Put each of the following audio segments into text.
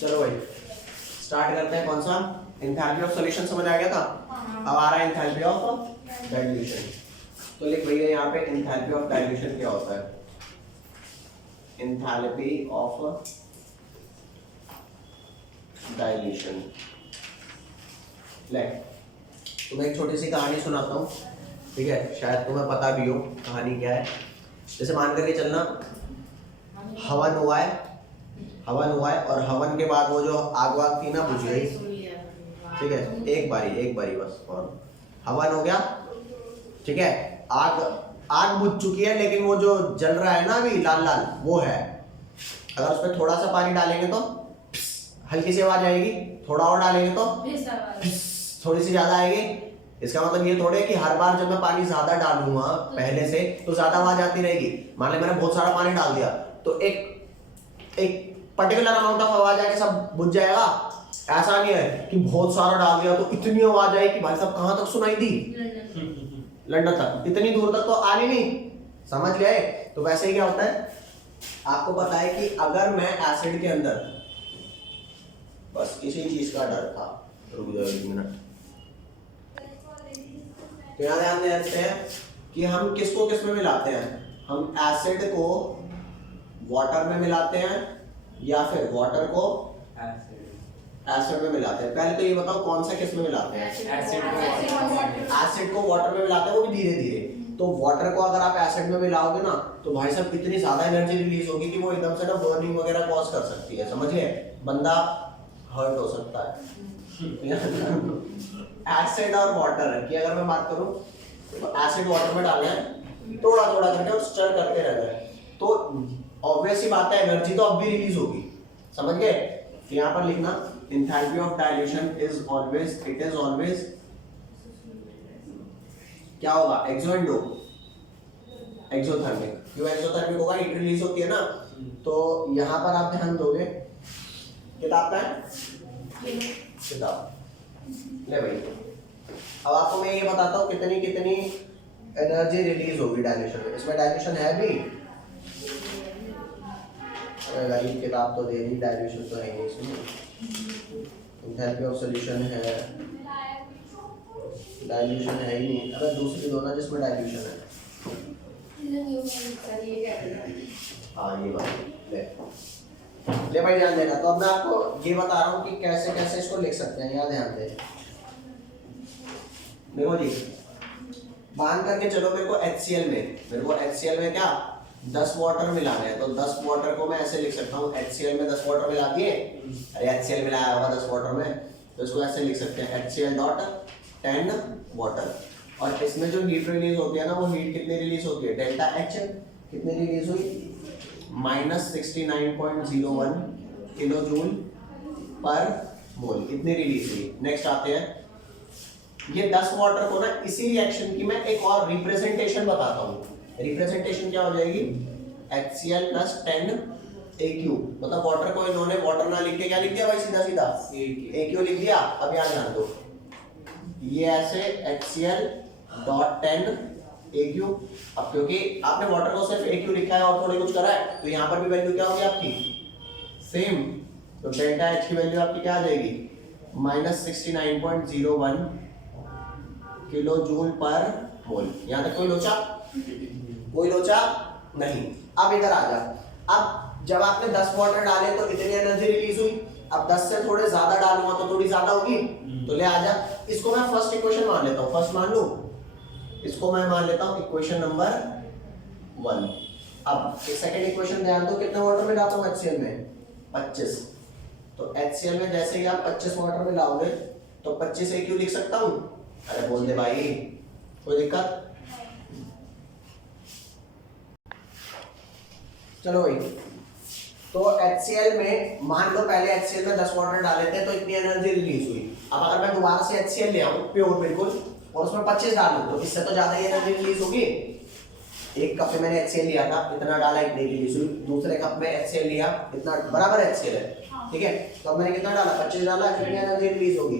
चलो भाई स्टार्ट करते हैं। कौन सा एंथैल्पी ऑफ सॉल्यूशन समझ आ गया था। अब आ रहा है एंथैल्पी ऑफ डाइल्यूशन। तो लिख भैया यहाँ पे एंथैल्पी ऑफ डाइल्यूशन क्या होता है। Enthalpy of dilution. ले तुम्हें एक छोटी सी कहानी सुनाता हूँ, ठीक है, शायद तुम्हें पता भी हो कहानी क्या है। जैसे मान करके चलना हवन हुआ है और हवन के बाद वो जो आग वाग थी ना बुझ गई, ठीक है, एक बारी बस। और हवन हो गया, ठीक है, आग बुझ चुकी है, लेकिन वो जो जल रहा है ना अभी लाल लाल वो है। अगर उस पर थोड़ा सा पानी डालेंगे तो हल्की सी आवाज आएगी, थोड़ा और डालेंगे तो थोड़ी सी ज्यादा आएगी। इसका मतलब ये थोड़े कि हर बार जब मैं पानी ज्यादा डालूंगा पहले से तो ज्यादा आवाज आती रहेगी। मान लो मैंने बहुत सारा पानी डाल दिया तो एक पर्टिकुलर अमाउंट ऑफ आवाज आके सब बुझ जाएगा। ऐसा नहीं है कि बहुत सारा डाल दिया तो इतनी आवाज आई कि भाई साहब कहां तक सुनाई दी, लंदन तक, इतनी दूर तक तो आनी नहीं। समझ गए। तो वैसे ही क्या होता है, आपको पता है कि अगर मैं एसिड के अंदर, बस किसी चीज का डर था, रुक जाओ एक मिनट। तो यहाँ ध्यान देते हैं कि हम किसको किस में मिलाते हैं। हम एसिड को वाटर में मिलाते हैं या फिर वाटर को एसिड में मिलाते हैं। पहले तो ये बताओ कौन सा किस में मिलाते हैं। एसिड को वाटर में मिलाते हैं, वो भी धीरे धीरे। तो वाटर को अगर आप एसिड में मिलाओगे ना तो भाई साहब इतनी ज्यादा एनर्जी रिलीज होगी कि वो एकदम से ना बर्निंग वगैरह कॉज कर सकती है। समझिए, बंदा हर्ट हो सकता है। एसिड और वाटर की अगर मैं बात करूं तो एसिड वाटर में डालना है, थोड़ा थोड़ा करके और स्टर करते रहना है। तो ऑब्वियस ही बात है एनर्जी तो अब भी रिलीज होगी। समझ गए। तो यहाँ पर लिखना enthalpy of dilution is always क्या होगा, एक्सो एक्सोथर्मिक। क्यों एक्सोथर्मिक होगा, हीट रिलीज होती है ना। तो यहाँ पर आप ध्यान दोगे, किताब का है, किताब ले भाई। अब आपको मैं ये बताता हूँ कितनी एनर्जी रिलीज होगी डाइल्यूशन में। इसमें डाइल्यूशन है भी, अरे किताब तो दे दी, डाइल्यूशन तो है ही इसमें। एंथैल्पी ऑफ सॉल्यूशन है, डाइल्यूशन है ही नहीं। अगर दूसरी दो ना जिसमें डाइल्यूशन है, हाँ ये बात ले भाई ध्यान देना। तो अब मैं आपको ये बता रहा हूँ कि कैसे कैसे इसको लिख सकते हैं। यहाँ ध्यान दें, देखो जी, मान करके चलो मेरे को HCl में क्या 10 वाटर मिलाने हैं। तो 10 वाटर को मैं ऐसे लिख सकता हूँ, HCl में 10 वाटर मिला दिए। अरे HCl मिलाया होगा 10 वाटर में, तो इसको ऐसे लिख सकते हैं HCl.10 वाटर। और इसमें जो हीट रिलीज होती है ना, वो हीट कितनी रिलीज होती है, डेल्टा H कितनी रिलीज हुई, -69.01 किलो जूल पर मोल इतनी रिलीज हुई। नेक्स्ट आते हैं, ये 10 वाटर को ना इसी रिएक्शन की मैं एक और रिप्रेजेंटेशन बताता हूँ। रिप्रेजेंटेशन क्या हो जाएगी, HCl + 10 AQ। मतलब वाटर को इन्होंने वाटर ना लिख के क्या लिख दिया भाई, सीधा सीधा AQ लिख दिया। अब यहाँ ध्यान दो, ये ऐसे HCl.10 AQ। अब क्योंकि आपने वाटर को सिर्फ AQ लिखा है और थोड़ी कुछ करा है, तो यहाँ पर भी वैल्यू क्या होगी आपकी, सेम। तो डेल्टा H की वैल्यू आपकी क्या आ जाएगी, -69.01 किलो जूल पर मोल। यहाँ तक कोई लोचा नहीं। अब इधर आ जा। अब जब आपने 10 वाटर डाले तो इतनी एनर्जी रिलीज हुई। अब 10 से थोड़े ज्यादा डालूंगा तो थोड़ी ज्यादा होगी। तो ले आ जा, इसको मैं फर्स्ट इक्वेशन मान लेता हूँ। फर्स्ट मान लूं, इसको मैं मान लेता हूँ इक्वेशन नंबर 1। अब एक सेकंड इक्वेशन ध्यान दो, कितने वाटर में डालता हूँ HCl में, 25। तो HCl में जैसे ही आप 25 वाटर में लाओगे तो 25 AQ लिख सकता हूँ। अरे बोल दे भाई, कोई दिक्कत। चलो भाई, तो HCl में मान लो पहले HCl में 10 वाटर डाले थे तो इतनी एनर्जी रिलीज हुई। अब अगर मैं दोबारा से HCl ले आऊं प्योर बिल्कुल और उसमें 25 डालूं तो इससे तो ज्यादा ही एनर्जी रिलीज होगी। एक कप में मैंने HCl लिया था, इतना डाला, इतनी रिलीज हुई। दूसरे कप में HCl लिया, इतना बराबर HCl है, ठीक है। तो अब मैंने कितना डाला, 25 डाला, कितनी एनर्जी रिलीज होगी।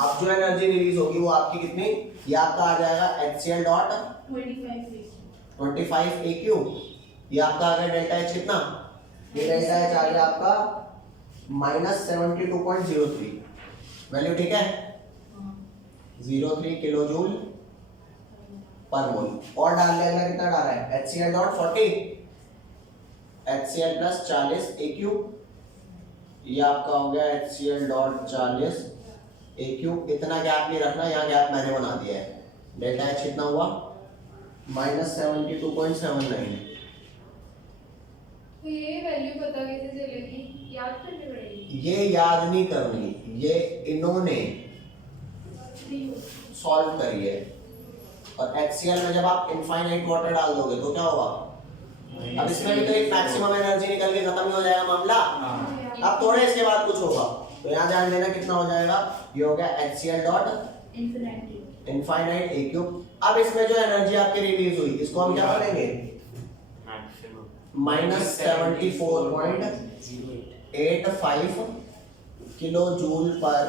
अब जो एनर्जी रिलीज होगी वो आपकी कितनी, ये आपका आ जाएगा HCl.25 AQ। ये आपका आ गया डेल्टा H कितना ये डेल्टा एच आ गया आपका -72.03 वैल्यू, ठीक है, 03 किलो जूल पर मोल। और डाल ले, अगला कितना डाला है, HCl dot 40 HCl plus 40 AQ, ये आपका हो गया HCl डॉट 40 AQ। इतना गैप नहीं रखना, यहाँ गैप मैंने बना दिया है। डेल्टा एच कितना हुआ, -72.79। तो ये वैल्यू पता कैसे चलेगी, याद करनी पड़ेगी? ये याद नहीं करनी, ये इन्होंने सॉल्व करी है। और HCl में जब आप इनफाइनाइट वाटर डाल दोगे तो क्या होगा, अब इसमें भी तो एक मैक्सिमम एनर्जी निकल के खत्म ही हो जाएगा मामला। अब थोड़े इसके बाद कुछ होगा, तो यहाँ ध्यान देना कितना हो जाएगा, ये हो गया HCl डॉट इनफाइनाइट AQ। अब इसमें जो एनर्जी आपकी रिलीज हुई, इसको हम क्या बोलेंगे, -74.85 किलो जूल पर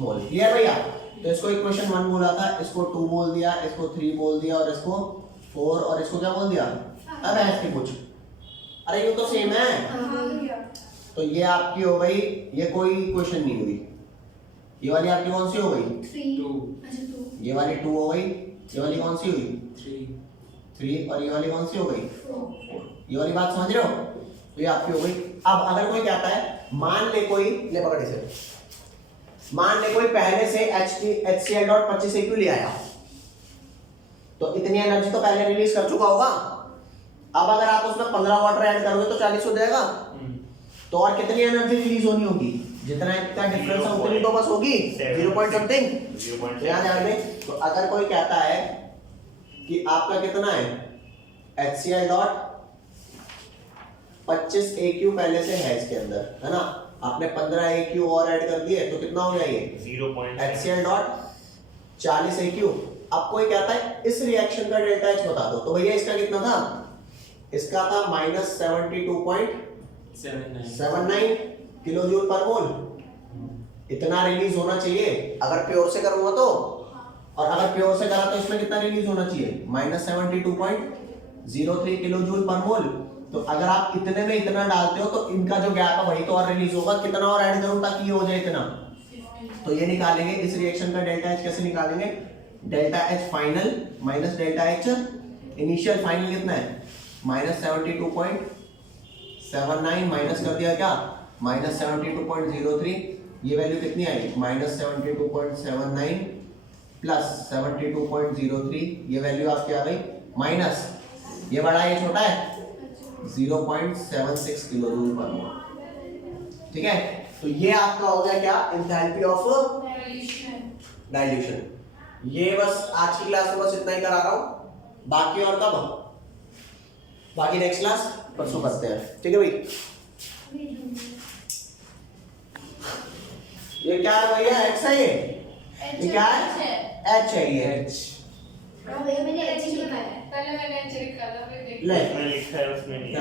मोल। क्लियर भैया? तो इसको इक्वेशन 1 बोला था, इसको 2 बोल दिया, इसको 3 बोल दिया, और इसको 4, और इसको क्या बोल दिया। अब ऐसे कुछ, अरे ये तो सेम है। तो ये आपकी हो गई, ये कोई क्वेश्चन नहीं हुई। ये वाली आपकी कौन सी हो गई, 2। ये वाली 2 हो गई, ये वाली कौन सी हुई, 3, और ये वाली कौन सी हो गई, 4। ये वाली बात समझ रहे हो, तो ये आपकी हो गई। अब अगर कोई कहता है, मान ले कोई, ले पकड़ इसे, मान ले कोई पहले से HCl डॉट 25 AQ ले आया, तो इतनी एनर्जी तो पहले रिलीज कर चुका होगा। अब अगर आप उसमें 15 वाटर ऐड करोगे तो 40 हो जाएगा। तो और कितनी एनर्जी रिलीज होनी होगी, जितना इतना डिफरेंस है उतनी तो बस होगी, 0 पॉइंट समथिंग। तो यहाँ ध्यान दें, तो अगर कोई कहता है कि आपका कितना है, HCl डॉट 25 AQ पहले से है इसके अंदर, है ना, आपने 15 AQ और ऐड कर दिए तो कितना हो गया ये 0. HCl dot 40 AQ। अब कोई कहता है इस रिएक्शन का डेल्टा H बता दो, तो भैया इसका कितना था, इसका था -72.79 किलो जूल पर मोल। इतना रिलीज होना चाहिए अगर प्योर से करूंगा तो, और अगर प्योर से करा तो इसमें कितना रिलीज होना चाहिए, -72.03 किलो जूल पर मोल। तो अगर आप इतने में इतना डालते हो तो इनका जो गैप है वही तो और रिलीज होगा। कितना और ऐड करूं ताकि ये हो जाए इतना, तो ये निकालेंगे इस रिएक्शन का डेल्टा एच। कैसे निकालेंगे, delta H final minus delta H initial. Final कितना है, -72.79 माइनस कर दिया क्या, -72.03। ये वैल्यू कितनी आई, -72.79 प्लस 72.03। ये वैल्यू आपकी आ गई माइनस, ये बड़ा ये छोटा है, 0.76 किलो जूल पर मोल। ठीक है, तो ये आपका हो गया क्या, एंथैल्पी ऑफ डाइल्यूशन। ये बस आज की क्लास में बस इतना ही करा रहा हूं, बाकी और कब, बाकी नेक्स्ट क्लास परसों करते हैं। ठीक है भाई, ये क्या है भैया, एक्स है, ये क्या है, एच है, ये एच। भैया मैंने एच लिखा है, पहले मैंने एच लिखा था, फिर ले लिखा है उसमें नहीं।